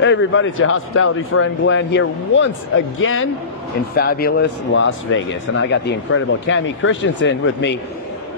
Hey everybody, it's your hospitality friend Glenn here once again in fabulous Las Vegas. And I got the incredible Cami Christensen with me.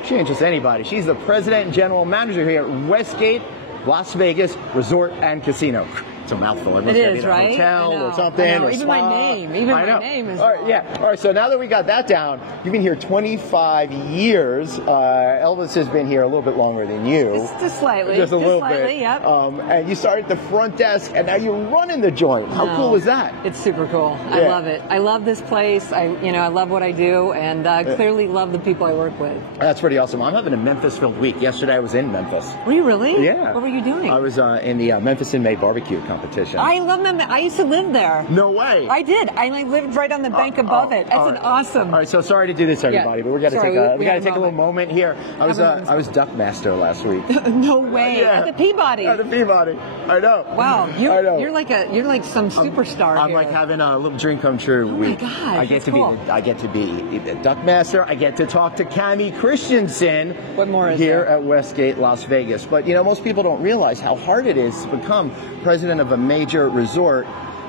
She ain't just anybody. She's the president and general manager here at Westgate Las Vegas Resort and Casino. It's a mouthful. It is, right? Hotel or something. Or even spa. my name. Even my name is all right, yeah. All right, so now that we got that down, you've been here 25 years. Elvis has been here a little bit longer than you. Just slightly. Just a little slightly, bit. Yep. And you started at the front desk, and now you're running the joint. How cool is that? It's super cool. I love it. I love this place. I love what I do, and clearly love the people I work with. That's pretty awesome. I'm having a Memphis-filled week. Yesterday I was in Memphis. Were you really? Yeah. What were you doing? I was in the Memphis in May barbecue competition. I love Memphis. I used to live there. No way. I did. I lived right on the bank above it. It's an awesome. All right, so sorry to do this, everybody, but we got to take a little moment here. I was duck master last week. No way. Yeah. At the Peabody. At the Peabody. I know. Wow. I know. You're like some superstar. I'm like having a little dream come true. Oh my gosh. I get to be the duck master. I get to talk to Cami Christensen. What more is here there? At Westgate Las Vegas? But most people don't realize how hard it is to become president of a major resort.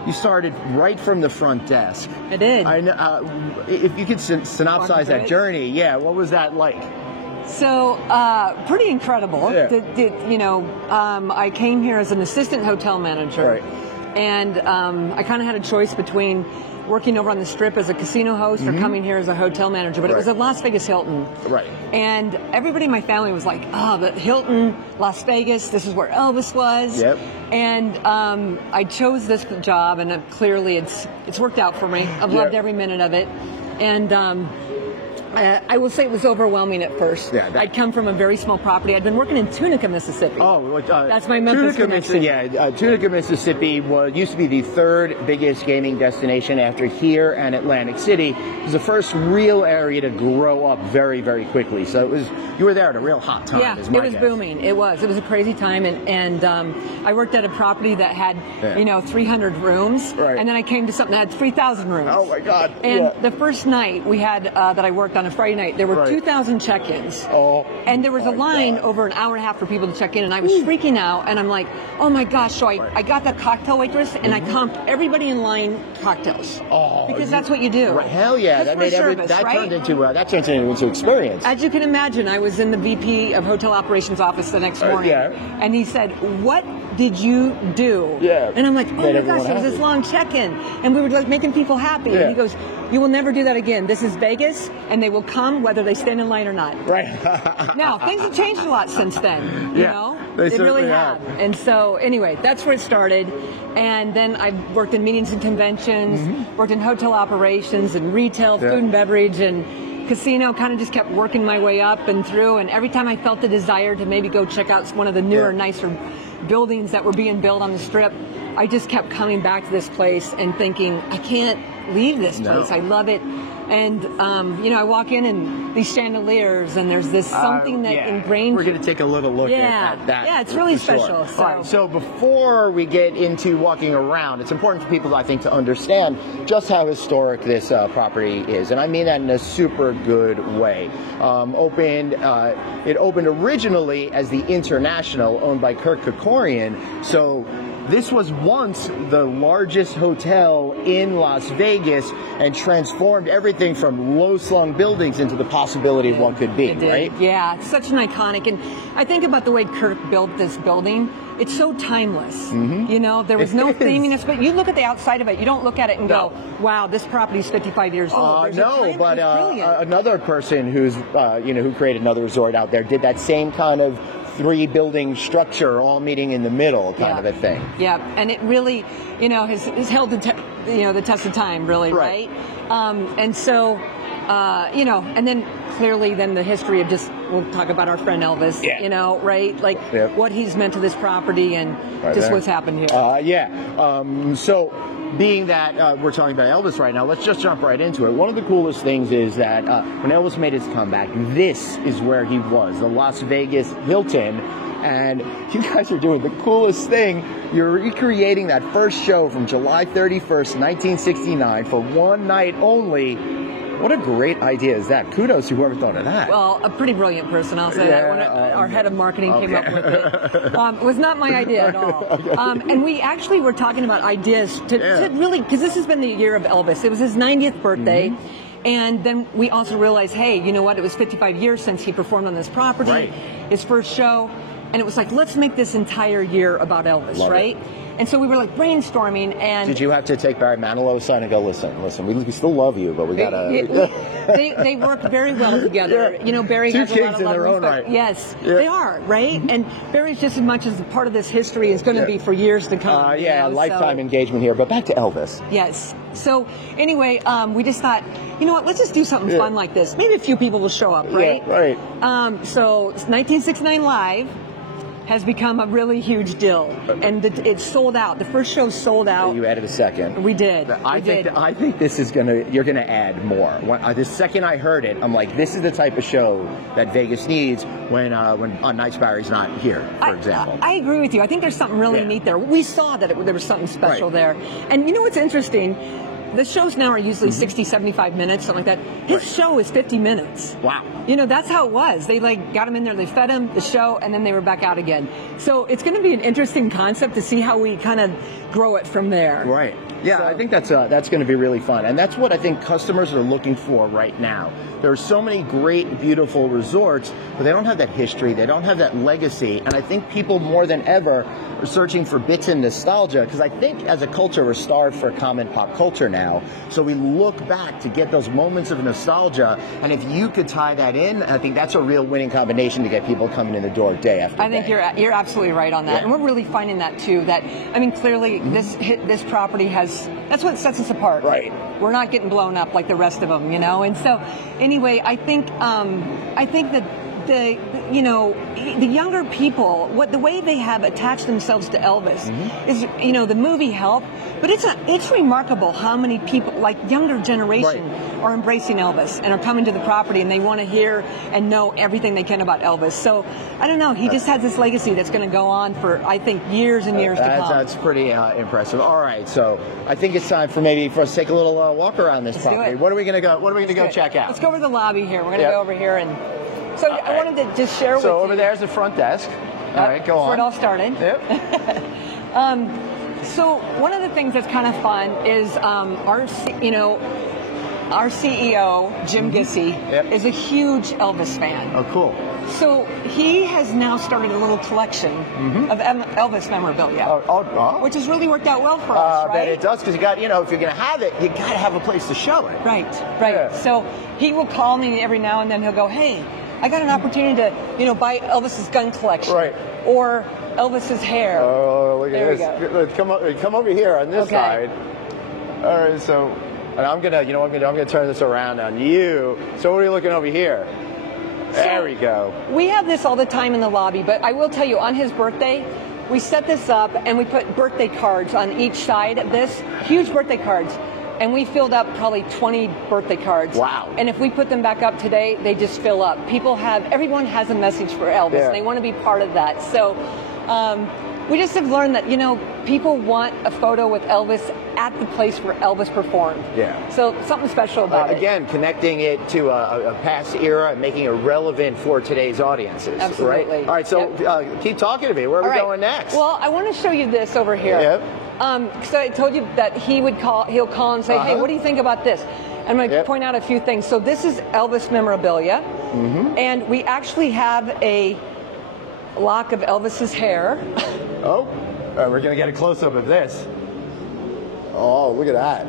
You started right from the front desk. I did. I know. If you could synopsize that journey, what was that like? So, pretty incredible. Yeah. I came here as an assistant hotel manager. Right. And I kind of had a choice between working over on the Strip as a casino host or coming here as a hotel manager. But it was at Las Vegas Hilton. Right. And everybody in my family was like, but Hilton, Las Vegas, this is where Elvis was. Yep. And I chose this job, and clearly it's worked out for me. I've loved every minute of it. And I will say it was overwhelming at first. Yeah, I'd come from a very small property. I'd been working in Tunica, Mississippi. That's my Memphis connection. Tunica, Mississippi used to be the third biggest gaming destination after here and Atlantic City. It was the first real area to grow up very, very quickly. So you were there at a real hot time. Yeah, it was booming. It was a crazy time, and I worked at a property that had 300 rooms, right. And then I came to something that had 3,000 rooms. Oh my God! And the first night we had that I worked on a Friday night, there were 2,000 check-ins. Oh, and there was a line over an hour and a half for people to check in, and I was freaking out, and I'm like, oh my gosh, so I got that cocktail waitress, and I comped everybody in line cocktails. Oh, because that's what you do. Right. Hell yeah. That turns into experience. As you can imagine, I was in the VP of Hotel Operations office the next morning, and he said, what did you do? Yeah. And I'm like, oh my gosh, it was this long check-in, and we were like making people happy. Yeah. And he goes, you will never do that again. This is Vegas, and they will come whether they stand in line or not. Right. Now, things have changed a lot since then. You know? They really have. And so, anyway, that's where it started. And then I worked in meetings and conventions, worked in hotel operations and retail, food and beverage, and casino. Kind of just kept working my way up and through. And every time I felt the desire to maybe go check out one of the newer, nicer buildings that were being built on the Strip, I just kept coming back to this place and thinking, I can't leave this place. I love it. And, I walk in and these chandeliers, and there's this something that ingrained. We're going to take a little look at that. Yeah, it's really special. Sure. All right, so before we get into walking around, it's important for people, I think, to understand just how historic this property is. And I mean that in a super good way. It opened originally as the International, owned by Kirk Kerkorian. So this was once the largest hotel in Las Vegas and transformed everything from low-slung buildings into the possibility of what could be, right? Yeah, it's such an iconic. And I think about the way Kirk built this building. It's so timeless. There was no theminess, but you look at the outside of it, you don't look at it and go, wow, this property's 55 years old. But another person who created another resort out there did that same kind of three-building structure all meeting in the middle kind of a thing. Yeah, and it really, has held the test of time, really, right? And so, and then clearly then the history of we'll talk about our friend Elvis, right? Like what he's meant to this property and what's happened here. So being that we're talking about Elvis right now, let's just jump right into it. One of the coolest things is that when Elvis made his comeback, this is where he was, the Las Vegas Hilton. And you guys are doing the coolest thing. You're recreating that first show from July 31st, 1969 for one night only What a great idea is that? Kudos to whoever thought of that. Well, a pretty brilliant person, I'll say that. When our head of marketing came up with it. It was not my idea at all. Okay. And we actually were talking about ideas to really, because this has been the year of Elvis. It was his 90th birthday. And then we also realized, hey, you know what? It was 55 years since he performed on this property, his first show. And it was like, let's make this entire year about Elvis, right? And so we were like brainstorming. And did you have to take Barry Manilow's son and go, listen, we still love you, but we gotta. They work very well together. You know, Barry Two has a lot kids of in their own respect. right. Yes, they are, right? And Barry's just as much as a part of this history is going to be for years to come. Lifetime engagement here. But back to Elvis. Yes. So anyway, we just thought, you know what? Let's just do something fun like this. Maybe a few people will show up, right? Yeah, right. So 1969 Live has become a really huge deal, and it's sold out. The first show sold out. You added a second. We did. I think this is you're gonna add more. The second I heard it, I'm like, this is the type of show that Vegas needs when on nights Barry's not here, for example. I agree with you. I think there's something really neat there. We saw that there was something special there, and you know what's interesting? The shows now are usually 60, 75 minutes, something like that. His show is 50 minutes. Wow. You know, that's how it was. They got him in there, they fed him, the show, and then they were back out again. So it's going to be an interesting concept to see how we kind of grow it from there. Right. Yeah, so I think that's going to be really fun. And that's what I think customers are looking for right now. There are so many great, beautiful resorts, but they don't have that history. They don't have that legacy. And I think people more than ever are searching for bits of nostalgia, because I think as a culture we're starved for common pop culture now. So we look back to get those moments of nostalgia. And if you could tie that in, I think that's a real winning combination to get people coming in the door day after day. I think you're absolutely right on that. And we're really finding that too. That, I mean, clearly this property that's what sets us apart. Right. We're not getting blown up like the rest of them, you know. And so, anyway, I think that the younger people, the way they have attached themselves to Elvis is, the movie helped, but it's remarkable how many people, like younger generation, are embracing Elvis and are coming to the property and they want to hear and know everything they can about Elvis. So I don't know, he just has this legacy that's going to go on for, I think, years and years to come. That's pretty impressive. All right, so I think it's time for us to take a little walk around this property. What are we going to go? What are we going to go check out? Let's go over to the lobby here. We're going to go over here and. So I wanted to just share with you. So over there's the front desk. All right, go on. Where it all started. Yep. So one of the things that's kind of fun is our CEO, Jim Gissy, is a huge Elvis fan. Oh, cool. So he has now started a little collection of Elvis memorabilia, which has really worked out well for us, right? But it does, because you got, if you're going to have it, you got to have a place to show it. Right. Yeah. So he will call me every now and then. He'll go, hey, I got an opportunity to, buy Elvis's gun collection. Right. Or Elvis's hair. Oh, look at this. There we go. Come over here on this side. All right, so and I'm gonna turn this around on you. So what are you looking over here? There we go. We have this all the time in the lobby, but I will tell you, on his birthday, we set this up and we put birthday cards on each side of this, huge birthday cards. And we filled up probably 20 birthday cards. Wow. And if we put them back up today, they just fill up. Everyone has a message for Elvis, and they want to be part of that. So we just have learned that, people want a photo with Elvis at the place where Elvis performed. Yeah. So something special about it. Again, connecting it to a past era and making it relevant for today's audiences. Absolutely. Right? All right, so keep talking to me. Where are we going next? Well, I want to show you this over here. Yep. So I told you that he'll call and say, hey, what do you think about this? I'm going to point out a few things. So this is Elvis memorabilia, and we actually have a lock of Elvis's hair. Oh, we're going to get a close-up of this. Oh, look at that.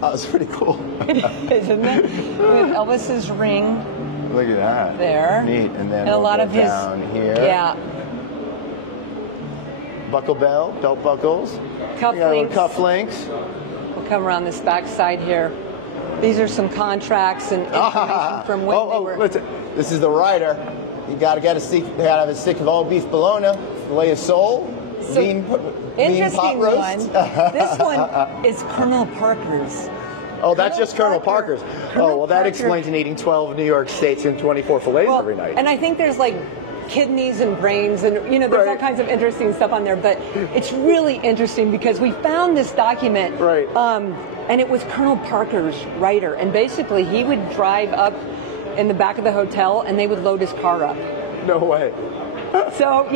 Oh, it's pretty cool. It is, isn't it? With Elvis's ring. Look at that. There. Neat. And then a lot of his down here. Yeah. Buckle belt buckles. Cufflinks. Cufflinks. We'll come around this back side here. These are some contracts and information from when they were. Listen, this is the rider. You gotta have a stick of all beef bologna, fillet of sole, lean pot roast. One. This one is Colonel Parker's. Oh, that's just Colonel Parker's. That explains in eating 12 New York steaks and 24 fillets every night. And I think there's like kidneys and brains, and there's all kinds of interesting stuff on there. But it's really interesting because we found this document, and it was Colonel Parker's writer, and basically he would drive up in the back of the hotel, and they would load his car up. No way. So,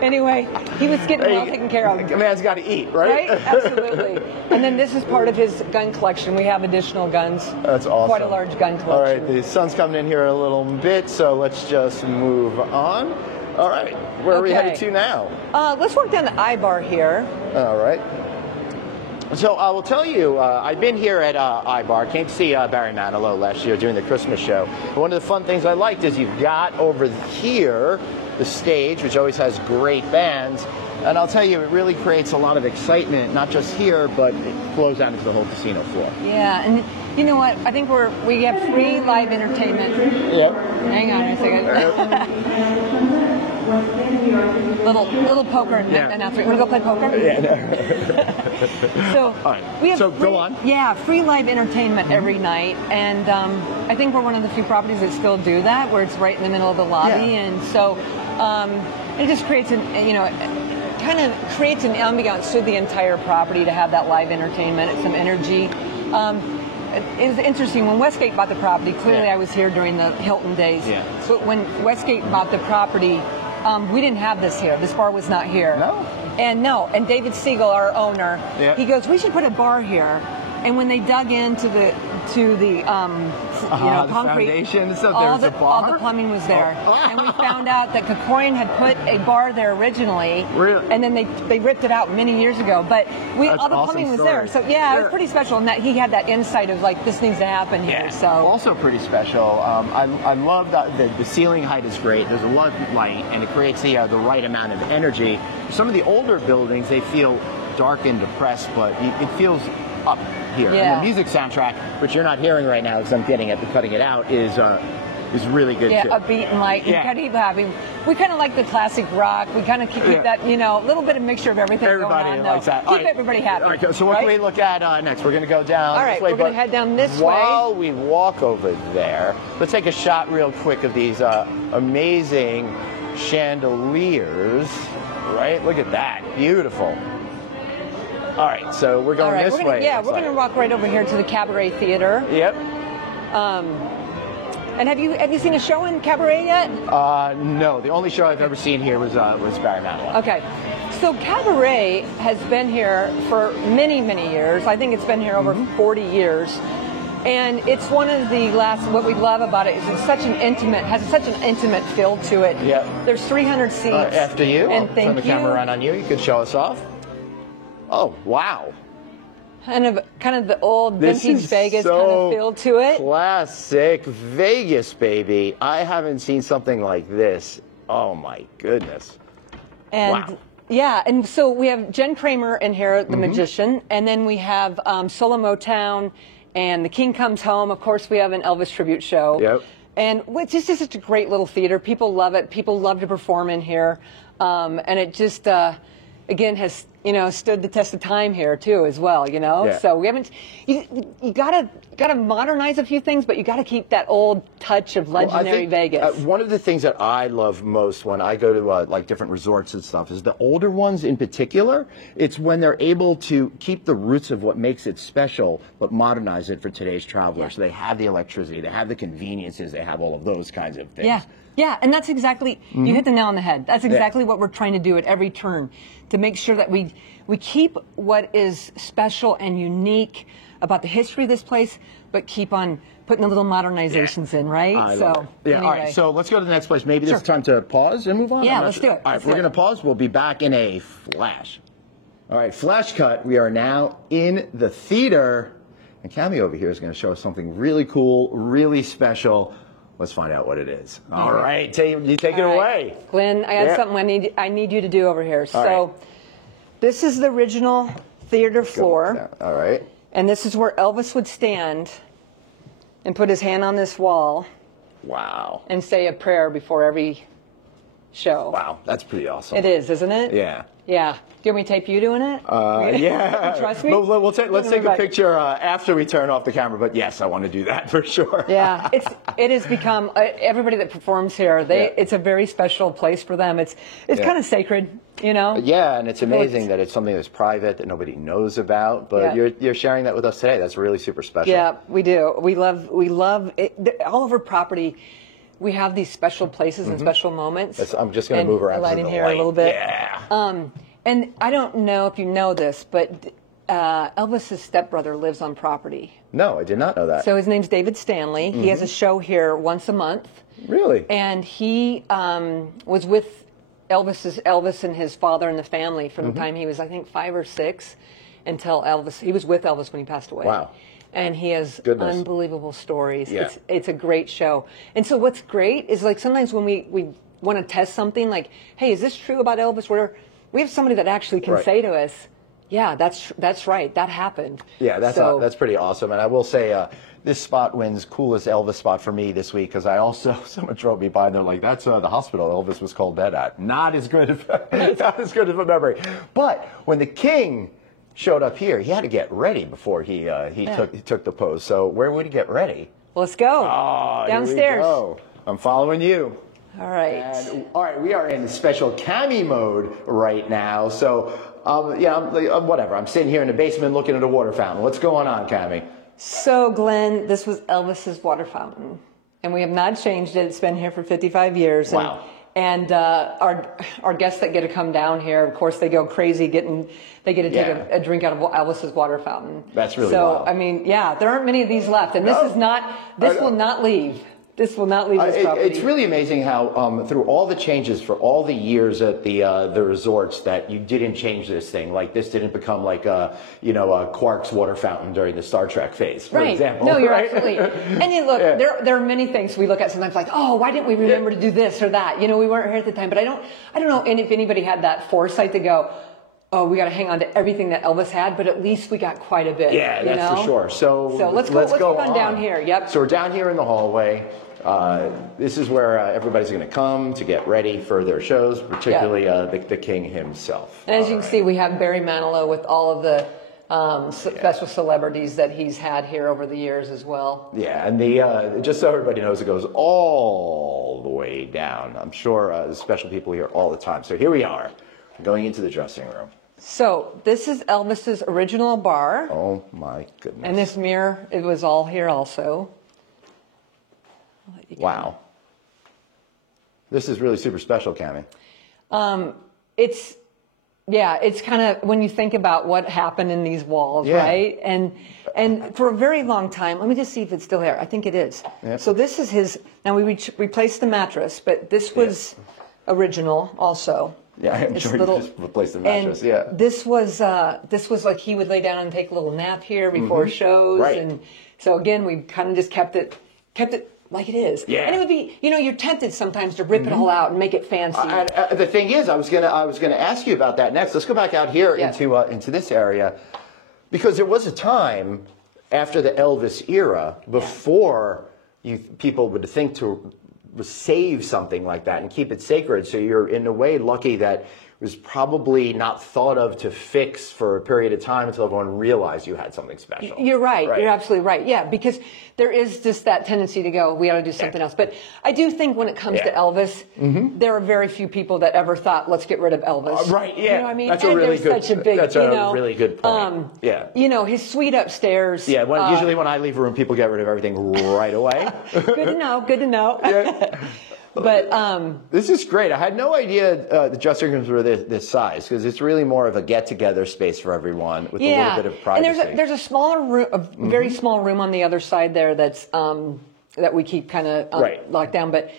anyway, he was getting well taken care of. A man's got to eat, right? Absolutely. And then this is part of his gun collection. We have additional guns. That's awesome. Quite a large gun collection. All right, the sun's coming in here a little bit, so let's just move on. All right, where are we headed to now? Let's walk down the I-Bar here. All right. So I will tell you, I've been here at I-Bar, came to see Barry Manilow last year doing the Christmas show. One of the fun things I liked is you've got over here the stage, which always has great bands. And I'll tell you, it really creates a lot of excitement, not just here, but it flows out into the whole casino floor. Yeah, and you know what? I think we have free live entertainment. Yep. Hang on a second. little poker announcement. Want to go play poker? Yeah. No. So we have go on. Yeah, free live entertainment every night, and I think we're one of the few properties that still do that, where it's right in the middle of the lobby, and so it just creates kind of creates an ambiance to the entire property to have that live entertainment. It's some energy. It's interesting, when Westgate bought the property, clearly I was here during the Hilton days. Yeah. So when Westgate bought the property, we didn't have this here. This bar was not here. And David Siegel, our owner, he goes, we should put a bar here. And when they dug into the concrete, all the plumbing was there. And we found out that Krikorian had put a bar there originally, and then they ripped it out many years ago. But all the plumbing was there. So it was pretty special, and that he had that insight of like, this needs to happen here. So also pretty special. I love that the ceiling height is great. There's a lot of light, and it creates the right amount of energy. Some of the older buildings, they feel dark and depressed, but it feels up here. And the music soundtrack, which you're not hearing right now because I'm cutting it out, is really good too. Upbeat and light. You kind of keep happy. We kind of like the classic rock. We kind of keep that, a little bit of mixture of everything everybody going on. Likes that. Keep everybody happy. All right, so what can we look at next? We're going to go down this way. We're going to head down this way. While we walk over there, let's take a shot real quick of these amazing chandeliers. Right? Look at that. Beautiful. All right, so we're going this way. Yeah, we're going to walk right over here to the Cabaret Theater. Yep. And have you seen a show in Cabaret yet? No, the only show I've ever seen here was Barry Manilow. Okay, so Cabaret has been here for many, many years. I think it's been here over 40 years. And it's one of the what we love about it is it's has such an intimate feel to it. Yeah. There's 300 seats. After you, and I'll turn the camera around on you. You can show us off. Oh, wow. Kind of the old vintage Vegas kind of feel to it. Classic Vegas, baby. I haven't seen something like this. Oh, my goodness. And wow. Yeah, and so we have Jen Kramer in here, the magician, and then we have Solo Motown and The King Comes Home. Of course, we have an Elvis tribute show. Yep. And it's just such a great little theater. People love it. People love to perform in here. And it just, again, has stood the test of time here too, as well. Yeah. So we haven't. You gotta modernize a few things, but you gotta keep that old touch of legendary Vegas. One of the things that I love most when I go to like different resorts and stuff is the older ones in particular. It's when they're able to keep the roots of what makes it special, but modernize it for today's travelers. So they have the electricity, they have the conveniences, they have all of those kinds of things. Yeah. Yeah, and that's exactly, you hit the nail on the head. That's exactly what we're trying to do at every turn, to make sure that we keep what is special and unique about the history of this place, but keep on putting the little modernizations in, right? I love it. Yeah, anyway. All right, so let's go to the next place. Maybe this is time to pause and move on? Yeah, let's do it. All right, we're going to pause. We'll be back in a flash. All right, flash cut. We are now in the theater, and Cami over here is going to show us something really cool, really special. Let's find out what it is. All right, you take it away. Glenn, I got something I need you to do over here. So this is the original theater floor. All right. And this is where Elvis would stand and put his hand on this wall. Wow. And say a prayer before every show. Wow, that's pretty awesome. It is, isn't it? Yeah. Yeah. Do you want me to tape you doing it? Yeah. Trust me? Let's take a picture after we turn off the camera, but yes, I want to do that for sure. Yeah, it has become, everybody that performs here, it's a very special place for them. It's kind of sacred, you know? Yeah, and it's amazing that it's something that's private, that nobody knows about, but you're sharing that with us today. That's really super special. Yeah, we do. We love it. All over property, we have these special places and special moments. I'm just going to move around light in here light. a little bit. Yeah. And I don't know if you know this, but Elvis's stepbrother lives on property. No, I did not know that. So his name's David Stanley. He has a show here once a month. Really? And he was with Elvis and his father and the family from the time he was, I think, 5 or 6 until he was with Elvis when he passed away. Wow. And he has unbelievable stories. Yeah. It's a great show. And so what's great is, like, sometimes when we want to test something, like, hey, is this true about Elvis? We have somebody that actually can say to us, yeah, that's right, that happened. Yeah, that's pretty awesome. And I will say, this spot wins coolest Elvis spot for me this week, because someone drove me by and they're like, that's the hospital Elvis was called dead at. Not as good of a memory. But when the King showed up here, he had to get ready before he took the pose. So where would he get ready? Let's go. Downstairs. Here we go. I'm following you. All right. All right, we are in special Cami mode right now. So, whatever. I'm sitting here in the basement looking at a water fountain. What's going on, Cami? So, Glenn, this was Elvis's water fountain, and we have not changed it. It's been here for 55 years. Wow. And our guests that get to come down here, of course, they go crazy they get to take a drink out of Elvis's water fountain. That's really wild. So, I mean, yeah, there aren't many of these left, and this will not leave. This will not leave this property. It's really amazing how through all the changes for all the years at the resorts that you didn't change this thing. Like, this didn't become like a Quark's water fountain during the Star Trek phase, for example. No, you're absolutely. And you look, there are many things we look at sometimes like, oh, why didn't we remember to do this or that? You know, we weren't here at the time. But I don't know, and if anybody had that foresight to go, oh, we got to hang on to everything that Elvis had, but at least we got quite a bit. Yeah, that's for sure. So let's go on down here. Yep. So we're down here in the hallway. This is where everybody's going to come to get ready for their shows, particularly the King himself. And as you can see, we have Barry Manilow with all of the special celebrities that he's had here over the years as well. Yeah, and just so everybody knows, it goes all the way down. I'm sure there's special people here all the time. So here we are, going into the dressing room. So this is Elvis's original bar. Oh my goodness. And this mirror, it was all here also. Wow. This is really super special, Cami. It's kind of, when you think about what happened in these walls, right? And for a very long time, let me just see if it's still there. I think it is. Yep. So this is his, now we replaced the mattress, but this was original also. Yeah, I'm sure you just replaced the mattress. This was like he would lay down and take a little nap here before shows. Right. And so again, we kind of just kept it like it is. Yeah. And it would be, you're tempted sometimes to rip it all out and make it fancy. The thing is, I was gonna ask you about that next. Let's go back out here into this area, because there was a time after the Elvis era before people would think to save something like that and keep it sacred. So you're in a way lucky that it was probably not thought of to fix for a period of time until everyone realized you had something special. You're right. You're absolutely right. Yeah, because there is just that tendency to go, we ought to do something else. But I do think when it comes to Elvis, there are very few people that ever thought, let's get rid of Elvis. Right, yeah. You know what I mean? That's a really good point. His suite upstairs. Yeah, usually when I leave a room, people get rid of everything right away. Good to know. Yeah. But this is great. I had no idea the dressing rooms were this size, because it's really more of a get-together space for everyone with a little bit of privacy. And there's a smaller room, a very small room on the other side there that's that we keep kind of locked down. But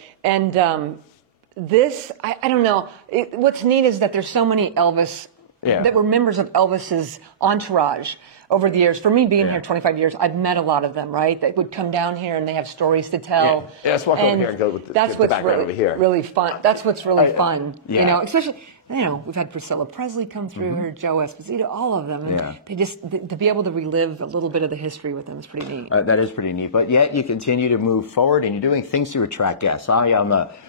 this, I don't know. What's neat is that there's so many Elvis that were members of Elvis's entourage over the years. For me, being here 25 years, I've met a lot of them, right? That would come down here and they have stories to tell. Yeah, let's walk over here and go with the background over here. Really fun. That's what's really fun. Yeah. Especially you know, we've had Priscilla Presley come through here, Joe Esposito, all of them. And Yeah. they just, to be able to relive a little bit of the history with them is pretty neat. That is pretty neat. But yet you continue to move forward and you're doing things to attract guests.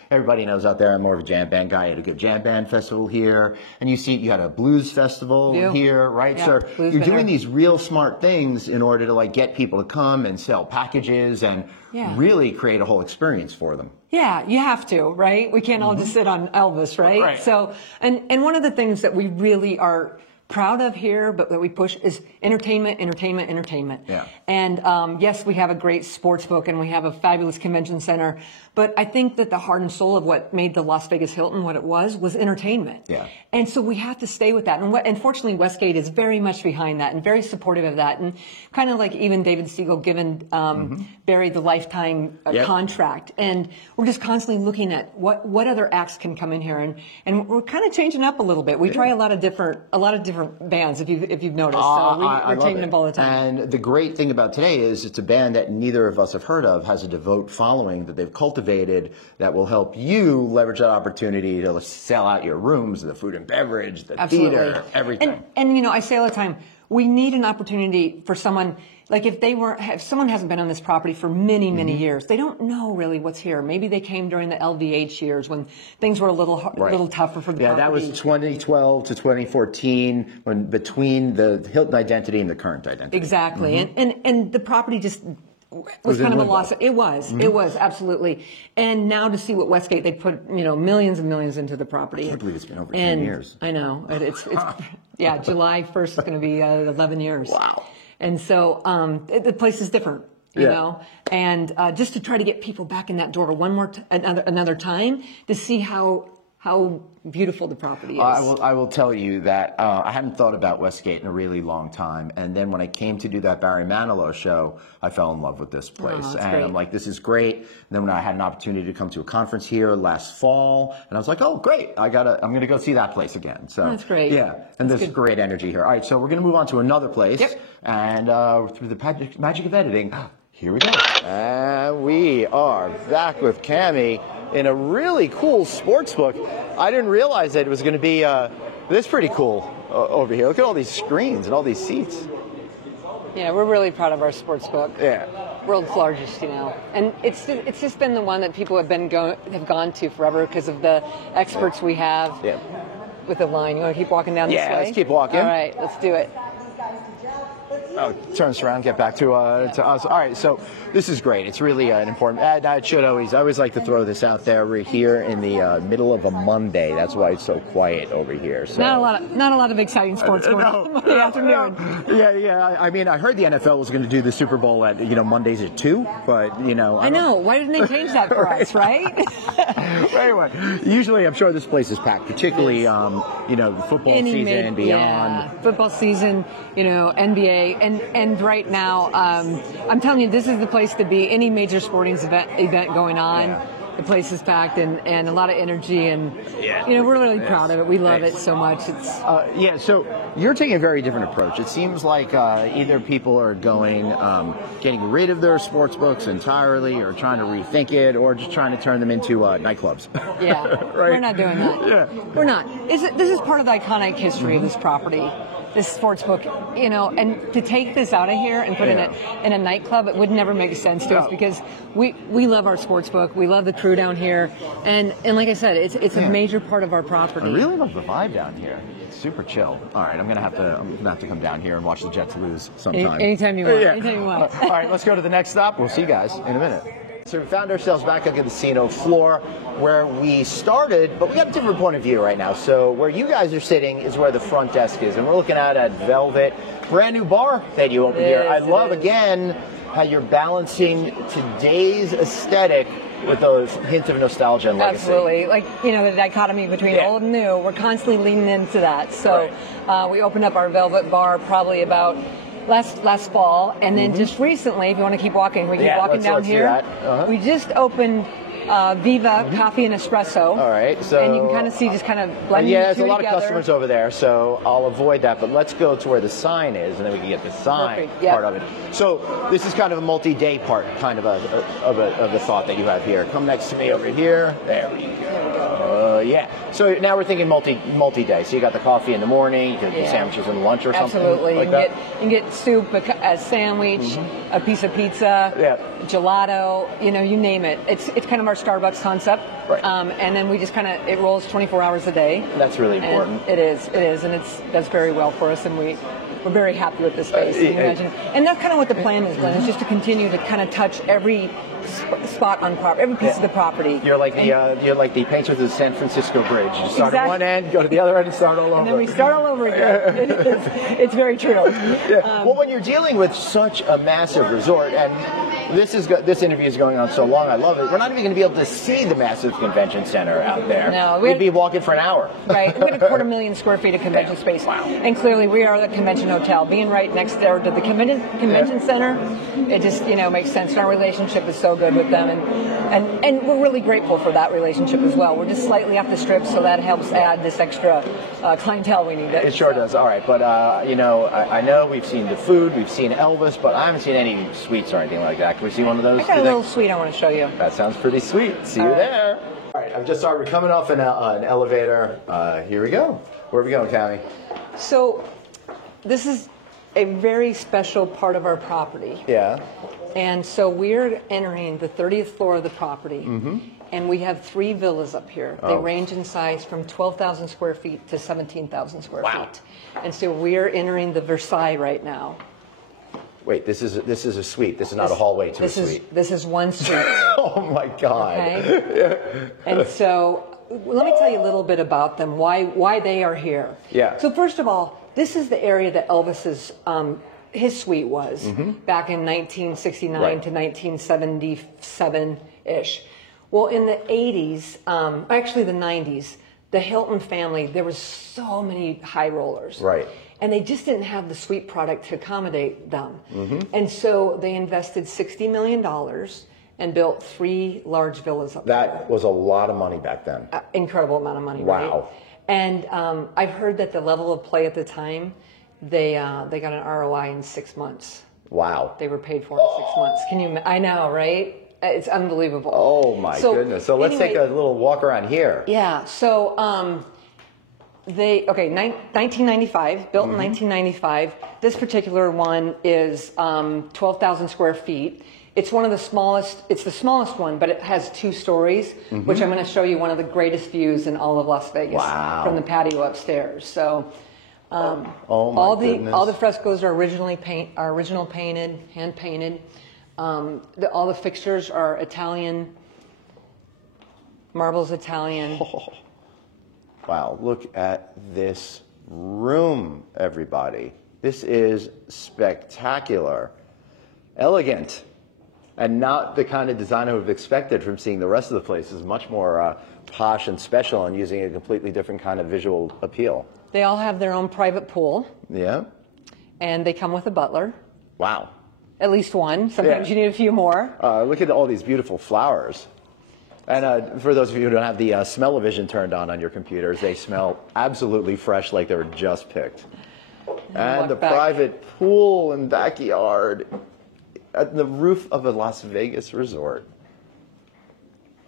Everybody knows out there I'm more of a jam band guy. I had a good jam band festival here. And you had a blues festival here, right? Yeah, So blues you're band. doing these real smart things in order to like get people to come and sell packages and really create a whole experience for them. Yeah, you have to, right? We can't all just sit on Elvis, right? Right. So, and one of the things that we really are proud of here, but that we push is entertainment, entertainment, entertainment. Yeah. And yes, we have a great sports book and we have a fabulous convention center, but I think that the heart and soul of what made the Las Vegas Hilton what it was entertainment. Yeah. And so we have to stay with that. And fortunately, Westgate is very much behind that and very supportive of that. And kind of like even David Siegel given Barry the lifetime contract. And we're just constantly looking at what other acts can come in here. And we're kind of changing up a little bit. We try a lot of different bands, if you've noticed. So we're taking them all the time. And the great thing about today is it's a band that neither of us have heard of, has a devout following that they've cultivated that will help you leverage that opportunity to sell out your rooms, the food and beverage, the theater, everything. And you know, I say all the time, we need an opportunity for someone, like if someone hasn't been on this property for many, many years, they don't know really what's here. Maybe they came during the LVH years when things were a little tougher for the property. Yeah, that was 2012 to 2014, when between the Hilton identity and the current identity. Exactly. And the property just was kind of a loss. It was absolutely. And now to see what Westgate, they put, you know, millions and millions into the property. I can't believe it's been over 10 years. I know. It's yeah, July 1st is going to be 11 years. Wow. And so the place is different, you know, and just to try to get people back in that door another time to see how beautiful the property is. I will tell you that I hadn't thought about Westgate in a really long time. And then when I came to do that Barry Manilow show, I fell in love with this place. And great. I'm like, this is great. And then when I had an opportunity to come to a conference here last fall, and I was like, oh, great. I'm going to go see that place again. So that's great. Yeah. And there's great energy here. All right. So we're going to move on to another place. Yep. And through the magic of editing, here we go. And we are back with Cammie in a really cool sports book. I didn't realize that it was going to be this pretty cool over here. Look at all these screens and all these seats. Yeah, we're really proud of our sports book. Yeah. World's largest, you know. And it's just been the one that people have gone to forever because of the experts we have with the line. You want to keep walking down this way? Yeah, let's keep walking. All right, let's do it. Oh, turn us around, get back to us. All right, so this is great. It's really an important. I always like to throw this out there. We're here in the middle of a Monday. That's why it's so quiet over here. So. Not a lot of exciting sports going on Monday afternoon. Yeah. I mean, I heard the NFL was going to do the Super Bowl at Mondays at 2, but I know. Why didn't they change that for us, right? Anyway, usually I'm sure this place is packed, particularly football season and beyond. Yeah, football season, NBA. And right now, I'm telling you, this is the place to be. Any major sporting event going on, the place is packed and a lot of energy. And we're really proud of it. We love it so much. It's So you're taking a very different approach. It seems like either people are getting rid of their sports books entirely, or trying to rethink it, or just trying to turn them into nightclubs. Yeah, right? We're not doing that. Yeah, we're not. This is part of the iconic history of this property. This sports book, and to take this out of here and put it in a nightclub, it would never make sense to us because we love our sports book. We love the crew down here, and like I said, it's a major part of our property. I really love the vibe down here. It's super chill. All right, I'm gonna have to come down here and watch the Jets lose sometime. Anytime you want. Anytime you want. All right, let's go to the next stop. We'll see you guys in a minute. So we found ourselves back on the casino floor where we started, but we got a different point of view right now. So where you guys are sitting is where the front desk is, and we're looking out at Velvet, brand new bar that you opened here. I love, again, how you're balancing today's aesthetic with those hints of nostalgia and legacy. Absolutely. Like, the dichotomy between old and new, we're constantly leaning into that. So we opened up our Velvet bar probably about last fall, and then just recently, if you want to keep walking, we keep walking down here. We just opened Viva Coffee and Espresso. All right, so and you can kind of see just kind of blending the two there's a lot together. of customers over there, so I'll avoid that. But let's go to where the sign is, and then we can get the sign part of it. So this is kind of a multi-day part, kind of the thought that you have here. Come next to me over here. There we go. yeah. So now we're thinking multi-day. So you got the coffee in the morning, you got the sandwiches in lunch or something. Absolutely. Like You can get soup, a sandwich, a piece of pizza, gelato. You name it. It's kind of our Starbucks concept. Right. And then we just it rolls 24 hours a day. That's really important. And it is, and does very well for us, and we're very happy with this space. You can imagine. And that's kind of what the plan is, Glenn, is just to continue to kind of touch every spot on property, every piece of the property. You're like the painter of the San Francisco Bridge. You start at one end, go to the other end, and start all over. And then we start all over again. It's very true. Well, when you're dealing with such a massive resort, and this interview is going on so long, I love it. We're not even going to be able to see the massive convention center out there. No, we'd be walking for an hour. Right, we had 250,000 square feet of convention space. Wow. And clearly, we are the convention hotel, being right next there to the convention center. It just makes sense. And our relationship is so good with them, and we're really grateful for that relationship as well. We're just slightly off the strip, so that helps add this extra clientele we need. It sure does. All right, but I know we've seen the food, we've seen Elvis, but I haven't seen any suites or anything like that. Can we see one of those? I got a little suite I want to show you. That sounds pretty sweet. See you there. All right, I've just started. We're coming off an elevator. Here we go. Where are we going, Tammy? So, this is a very special part of our property. Yeah. And so we're entering the 30th floor of the property, and we have 3 villas up here. They range in size from 12,000 square feet to 17,000 square feet. And so we're entering the Versailles right now. Wait, this is a suite. This is not a hallway to a suite. This is one suite. Oh my God. Okay. And so let me tell you a little bit about them, why they are here. Yeah. So first of all, this is the area that Elvis's his suite was back in 1969 to 1977-ish. Well, in the 80s, actually the 90s, the Hilton family, there was so many high rollers. Right. And they just didn't have the suite product to accommodate them. And so they invested $60 million and built 3 large villas up there. That was a lot of money back then. Incredible amount of money, wow. Right? And I've heard that the level of play at the time, they got an ROI in 6 months. Wow. They were paid for in 6 months. Can you? I know, right? It's unbelievable. Oh my goodness. So let's take a little walk around here. Yeah. So 1995, built in 1995. This particular one is 12,000 square feet. It's one of the smallest. It's the smallest one, but it has 2 stories, which I'm going to show you one of the greatest views in all of Las Vegas from the patio upstairs. So, all the frescoes are original painted, hand painted. All the fixtures are Italian. Marble's Italian. Oh. Wow! Look at this room, everybody. This is spectacular, elegant. And not the kind of design I would have expected from seeing the rest of the place. Is much more posh and special and using a completely different kind of visual appeal. They all have their own private pool. Yeah. And they come with a butler. Wow. At least one. Sometimes you need a few more. Look at all these beautiful flowers. And for those of you who don't have the smell-o-vision turned on your computers, they smell absolutely fresh like they were just picked. And the private pool and backyard. At the roof of a Las Vegas resort.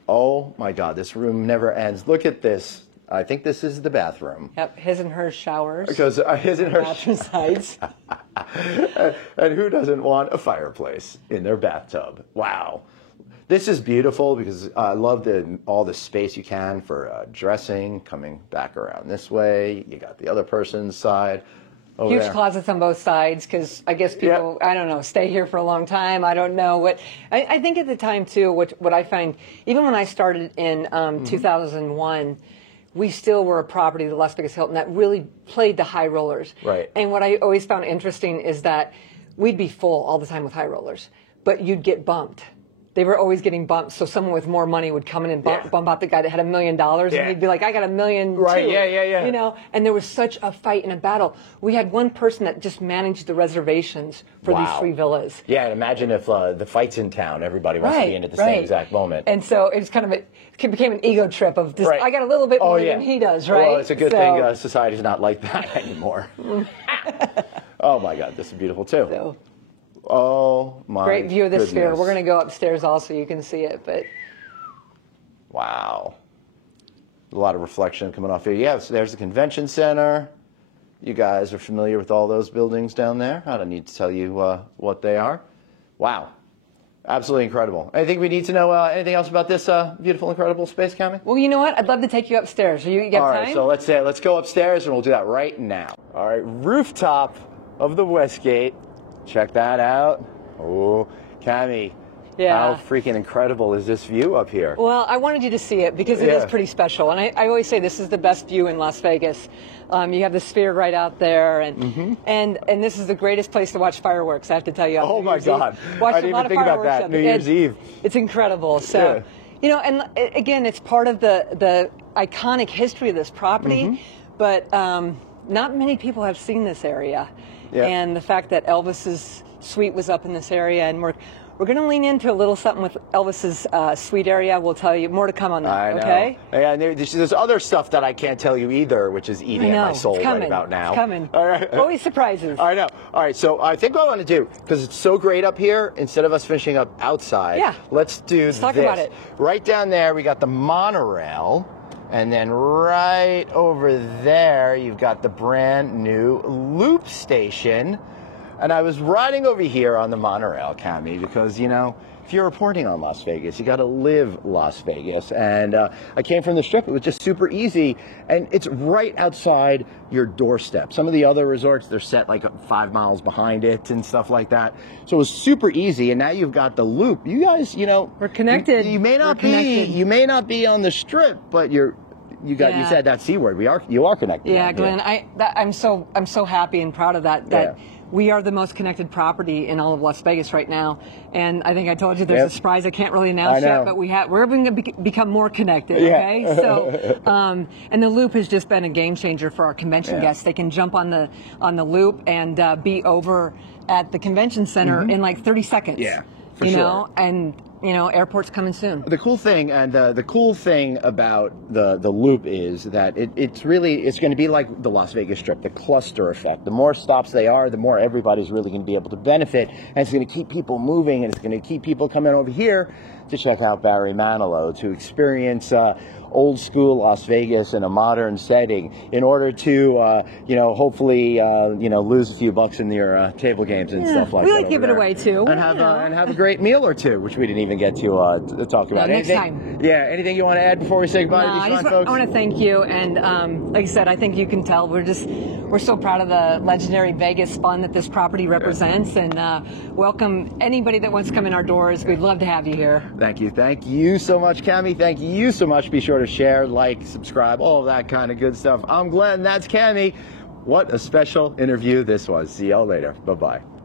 Oh my God, this room never ends. Look at this. I think this is the bathroom. Yep, his and her showers. Because his and her bathroom sides. And who doesn't want a fireplace in their bathtub? Wow. This is beautiful because I love all the space you can for dressing, coming back around this way. You got the other person's side. Huge closets on both sides because I guess people, I don't know, stay here for a long time. I don't know what. I think at the time, too, what I find, even when I started in 2001, we still were a property, the Las Vegas Hilton, that really played the high rollers. Right. And what I always found interesting is that we'd be full all the time with high rollers, but you'd get bumped. They were always getting bumped, so someone with more money would come in and bump out the guy that had $1 million, and he'd be like, "I got $1 million too." Right? Yeah. You know, and there was such a fight and a battle. We had one person that just managed the reservations for these 3 villas. Yeah, and imagine if the fight's in town, everybody wants to be in at the same exact moment. And so it was it became an ego trip of just, I got a little bit more than he does, right? Well, it's a good thing society's not like that anymore. Oh my God, this is beautiful too. So, oh my great view of the goodness. sphere. We're going to go upstairs also, you can see it, but wow. A lot of reflection coming off here. Yeah, so there's the convention center. You guys are familiar with all those buildings down there. I don't need to tell you what they are. Wow. Absolutely incredible. Anything we need to know, anything else about this beautiful, incredible space, Cami? Well, you know what? I'd love to take you upstairs. You got All time? right, so let's go upstairs and we'll do that right now. All right, rooftop of the Westgate. Check that out. Oh, Cami. Yeah. How freaking incredible is this view up here? Well, I wanted you to see it because it is pretty special. And I always say this is the best view in Las Vegas. You have the Sphere right out there, and this is the greatest place to watch fireworks, I have to tell you. Oh, my God. Watched I didn't a lot even of think about fireworks that. New Year's Eve. It's incredible. So, you know, and again, it's part of the iconic history of this property, but not many people have seen this area. Yeah. And the fact that Elvis's suite was up in this area, and we're going to lean into a little something with Elvis's suite area. We'll tell you more to come on that. I know. Okay? Yeah, and there's other stuff that I can't tell you either, which is eating at my soul right about now. It's coming. All right. Always surprises. I know. All right, so I think what I want to do, because it's so great up here, instead of us finishing up outside, let's do this. Let's talk about it. Right down there, we got the monorail. And then right over there, you've got the brand new loop station. And I was riding over here on the monorail, Cami, because, you know, if you're reporting on Las Vegas, you got to live Las Vegas. And I came from the Strip. It was just super easy. And it's right outside your doorstep. Some of the other resorts, they're set like 5 miles behind it and stuff like that. So it was super easy. And now you've got the loop. You guys, you know, we're connected. You may not be on the Strip, but you said that C word. You are connected. Yeah, Glenn. I'm so happy and proud of that. We are the most connected property in all of Las Vegas right now, and I think I told you there's a surprise I can't really announce yet, but we're going to become more connected. Okay, so and the loop has just been a game changer for our convention guests. They can jump on the loop and be over at the convention center in like 30 seconds. Yeah, for sure. And you know, airport's coming soon. The cool thing, and the cool thing about the loop is that it's going to be like the Las Vegas Strip, the cluster effect. The more stops they are, the more everybody's really going to be able to benefit, and it's going to keep people moving, and it's going to keep people coming over here to check out Barry Manilow, to experience old school Las Vegas in a modern setting, in order to hopefully lose a few bucks in your table games and stuff like that. We like give it away too, and have a great meal or two, which we didn't even get to talk about. Next time. Yeah. Anything you want to add before we say goodbye to these fine folks? I want to thank you, and like I said, I think you can tell we're so proud of the legendary Vegas fun that this property represents, and welcome anybody that wants to come in our doors. We'd love to have you here. Thank you so much, Cami. Thank you so much. Be sure to share, like, subscribe, all of that kind of good stuff. I'm Glenn. That's Cami. What a special interview this was. See y'all later. Bye-bye.